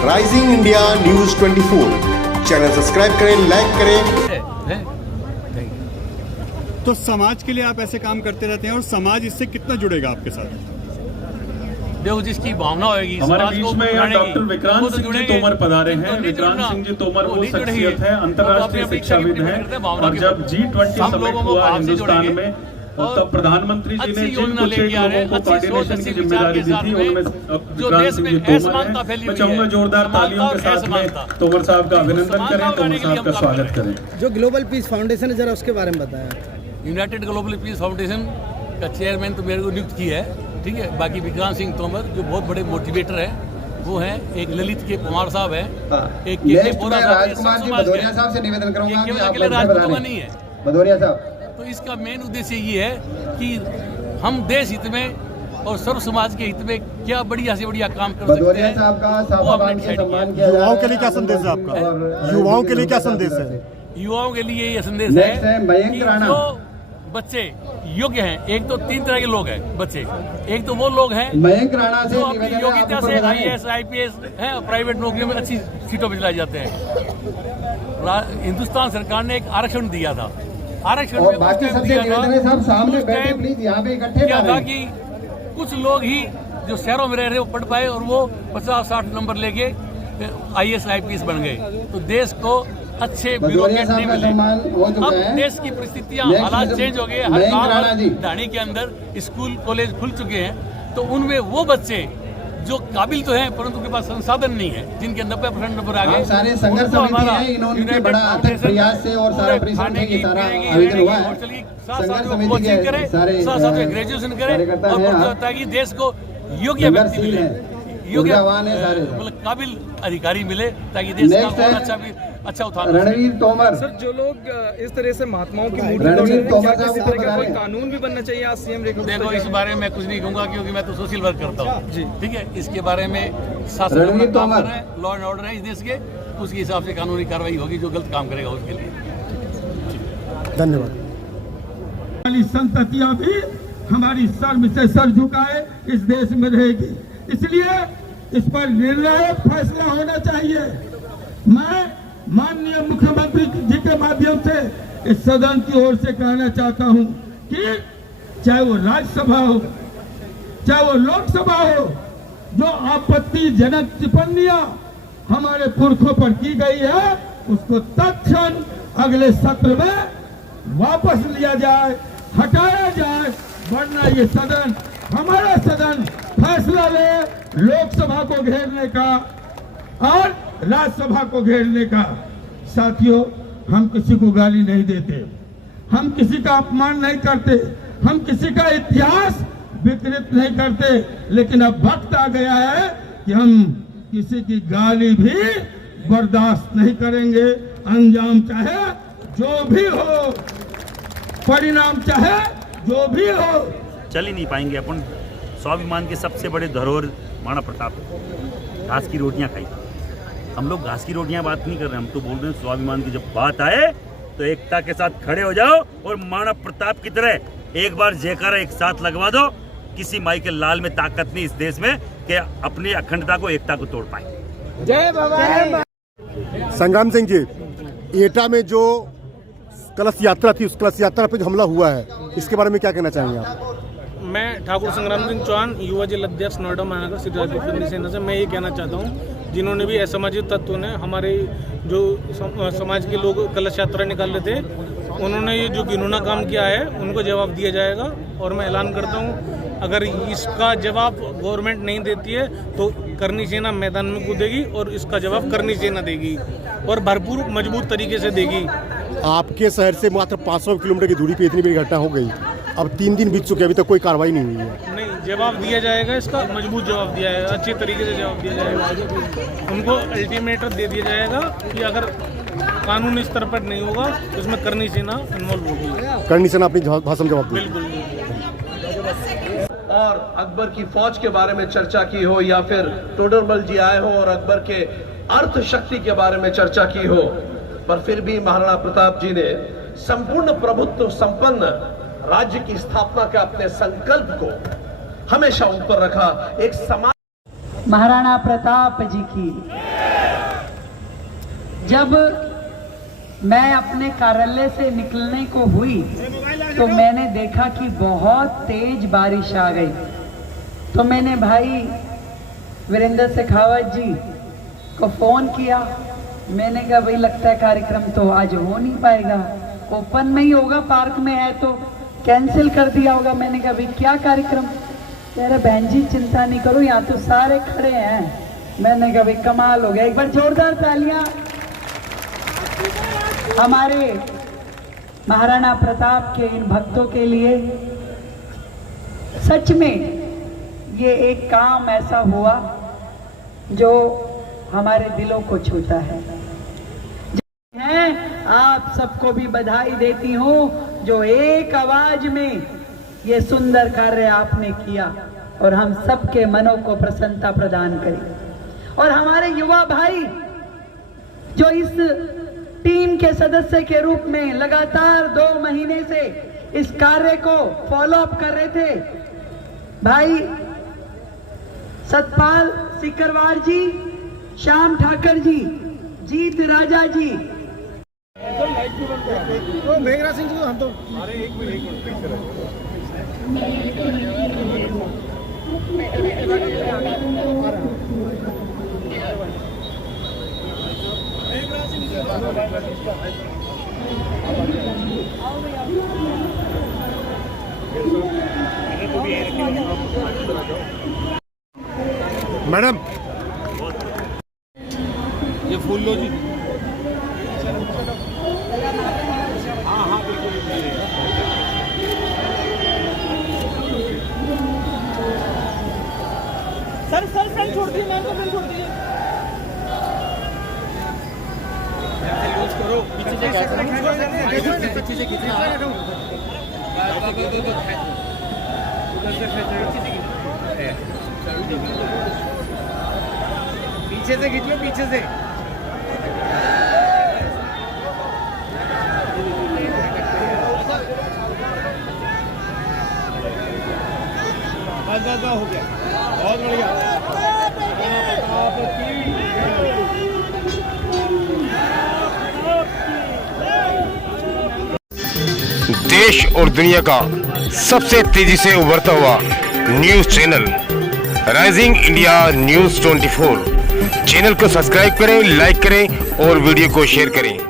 Rising India news 24 channel subscribe करें, like करें। तो समाज के लिए आप ऐसे काम करते रहते हैं और समाज इससे कितना जुड़ेगा आपके साथ? देखो, जिसकी भावना होगी हमारे बीच में यहाँ डॉक्टर विक्रांत सिंह जी तोमर पधारे हैं। विक्रांत सिंह जी तोमर वो शख्सियत है, अंतर्राष्ट्रीय शिक्षाविद हैं, और जब G20 समिट हुआ हिंदुस्तान में तब प्रधानमंत्री जी ने जिन कुछ एक लोगों को कोऑर्डिनेशन की जिम्मेदारी दी थी उनमें विक्रांत सिंह जी तोमर हैं। मैं चाहूंगा जोरदार तालियों के साथ में तोमर साहब का अभिनंदन करें, तोमर साहब का स्वागत करें। जो ग्लोबल पीस फाउंडेशन है, जरा उसके बारे में बताएं। यूनाइटेड ग्लोबल पीस फाउंडेशन का चेयरमैन तो मेरे को नियुक्त किया है, ठीक है। बाकी विक्रांत सिंह तोमर जो बहुत बड़े मोटिवेटर है वो है, एक ललित के कुमार साहब है, एक के बोरा साहब से निवेदन करूंगा कि आप राजपूतों का नहीं है भदौरिया साहब। तो इसका मेन उद्देश्य ये है कि हम देश हित में और सर्व समाज के हित में क्या बढ़िया से बढ़िया काम कर सकते हैं। साहब का सम्मान किया। युवाओं के लिए क्या संदेश है आपका? युवाओं के लिए क्या संदेश है? युवाओं के लिए ये संदेश है कि जो बच्चे योग्य हैं, एक तो 3 तरह के लोग हैं बच्चे। एक तो वो लोग हैं मयंक राणा से जो अपनी योग्यता से IAS IPS हैं और प्राइवेट नौकरियों में अच्छी सीटों पर चलाए जाते हैं। हिंदुस्तान सरकार ने एक आरक्षण दिया था, आरक्षण में बाकी सबसे निवेदन है साहब सामने बैठे प्लीज, यहाँ पे इकट्ठे क्या था कि कुछ लोग ही जो शहरों में रह रहे वो पढ़ पाए और वो 50-60 नंबर लेके IAS IPS बन गए, तो देश को अच्छे ब्यूरोक्रेट नहीं मिले। अब देश की परिस्थितियां, हालात चेंज हो गए, हर गांव ढाणी के अंदर स्कूल कॉलेज खुल चुके हैं, तो उनमें वो बच्चे जो काबिल तो हैं परंतु उनके पास संसाधन नहीं है, जिनके 90% नंबर आ गए। सारे संघर्ष समिति है, इन्होंने बड़ा अथक प्रयास से और सारा परिश्रम से ये सारा आयोजन हुआ है। संघर्ष समिति के सारे साथ ग्रेजुएशन करे और ताकि देश को योग्य व्यक्ति मिले, योग्य मतलब काबिल अधिकारी मिले, ताकि देश का और अच्छा उत्थान। रणवीर तोमर सर, जो लोग इस तरह से महात्माओं की रणवीर तोमर किसी तरह का कोई कानून भी बनना चाहिए आज CM रेखा? देखो, इस बारे में मैं कुछ नहीं कहूंगा क्योंकि मैं तो सोशल वर्क करता हूँ जी, ठीक है। इसके बारे में शासन लॉ एंड ऑर्डर है इस देश के, उसके हिसाब से कानूनी कार्रवाई होगी, जो गलत काम करेगा उसके लिए। धन्यवाद। संततियां भी हमारी शर्म से सर झुकाए इस देश में रहेगी, इसलिए इस पर निर्णायक फैसला होना चाहिए। मैं माननीय मुख्यमंत्री जी के माध्यम से इस सदन की ओर से कहना चाहता हूं कि चाहे वो राज्यसभा हो चाहे वो लोकसभा हो, जो आपत्तिजनक टिप्पणियां हमारे पुरखों पर की गई है उसको तत्क्षण अगले सत्र में वापस लिया जाए, हटाया जाए, वरना ये सदन, हमारा सदन फैसला ले लोकसभा को घेरने का और राज्यसभा को घेरने का। साथियों, हम किसी को गाली नहीं देते, हम किसी का अपमान नहीं करते, हम किसी का इतिहास विकृत नहीं करते, लेकिन अब वक्त आ गया है कि हम किसी की गाली भी बर्दाश्त नहीं करेंगे। अंजाम चाहे जो भी हो, परिणाम चाहे जो भी हो, चल ही नहीं पाएंगे अपन। स्वाभिमान के सबसे बड़े धरोहर महाराणा प्रताप, घास की रोटियां खाई। हम लोग घास की रोटियां बात नहीं कर रहे, हम तो बोल रहे हैं स्वाभिमान की जब बात आए तो एकता के साथ खड़े हो जाओ और महाराणा प्रताप की तरह एक बार जयकारा एक साथ लगवा दो। किसी माई के लाल में ताकत नहीं इस देश में कि अपनी अखंडता को, एकता को तोड़ पाए। जय बाबा। संग्राम सिंह जी, एटा में जो कलश यात्रा थी, उस कलश यात्रा पे जो हमला हुआ है, इसके बारे में क्या कहना चाहेंगे आप? मैं ठाकुर संग्राम सिंह चौहान, युवा जिला अध्यक्ष नोएडा महानगर श्री राजपूत करनी सेना से मैं ये कहना चाहता हूँ, जिन्होंने भी असामाजिक तत्वों ने हमारे जो समाज के लोग कलश यात्रा निकाल रहे थे, उन्होंने ये जो घिनौना काम किया है उनको जवाब दिया जाएगा। और मैं ऐलान करता हूँ, अगर इसका जवाब गवर्नमेंट नहीं देती है तो करनी सेना मैदान में कूदेगी और इसका जवाब करनी सेना देगी और भरपूर मजबूत तरीके से देगी। आपके शहर से मात्र 500 किलोमीटर की दूरी पे इतनी बड़ी घटना हो गई, अब 3 दिन बीत चुके, अभी तक कोई कार्रवाई नहीं हुई है। नहीं, जवाब दिया जाएगा, इसका मजबूत जवाब दिया जाएगा, अच्छे तरीके से जवाब दिया जाएगा। उनको अल्टीमेटम दे दिया जाएगा कि अगर कानूनी स्तर पर नहीं होगा तो इसमें करनी सेना इन्वॉल्व होगी। करनी सेना अपनी भाषण जवाब देगी। बिल्कुल। और अकबर की फौज के बारे में चर्चा की हो या फिर टोडरमल जी आए हो और अकबर के अर्थ शक्ति के बारे में चर्चा की हो, पर फिर भी महाराणा प्रताप जी ने संपूर्ण प्रभुत्व संपन्न राज्य की स्थापना के अपने संकल्प को हमेशा ऊपर रखा। एक समाज महाराणा प्रताप जी की। जब मैं अपने कार्यालय से निकलने को हुई तो मैंने देखा कि बहुत तेज बारिश आ गई। तो मैंने भाई वीरेंद्र शेखावत जी को फ़ोन किया। मैंने कहा भाई लगता है कार्यक्रम तो आज हो नहीं पाएगा, ओपन में ही होगा, पार्क में है तो कैंसिल कर दिया होगा। मैंने कहा भाई क्या कार्यक्रम? कह रहे बहन जी चिंता नहीं करो, यहाँ तो सारे खड़े हैं। मैंने कहा भाई कमाल हो गया। एक बार जोरदार तालियां हमारे महाराणा प्रताप के इन भक्तों के लिए। सच में ये एक काम ऐसा हुआ जो हमारे दिलों को छूता है। आप सबको भी बधाई देती हूँ जो एक आवाज में ये सुंदर कार्य आपने किया और हम सबके मनों को प्रसन्नता प्रदान करी। और हमारे युवा भाई जो इस टीम के सदस्य के रूप में लगातार 2 महीने से इस कार्य को फॉलो अप कर रहे थे, भाई सतपाल सिकरवार जी, श्याम ठाकर जी, जीत राजा जी, मेघराज सिंह जी को हम तो मैडम ये फूल लो जी। सर फ्रेंड छोड़ दिए, मैम को फ्रेंड छोड़ दिए। करो पीछे से खींचे पीछे से खींच लो, पीछे से। हो गया, बहुत बढ़िया। देश और दुनिया का सबसे तेजी से उभरता हुआ news channel rising India news 24 channel को सब्सक्राइब करें, लाइक करें और वीडियो को शेयर करें।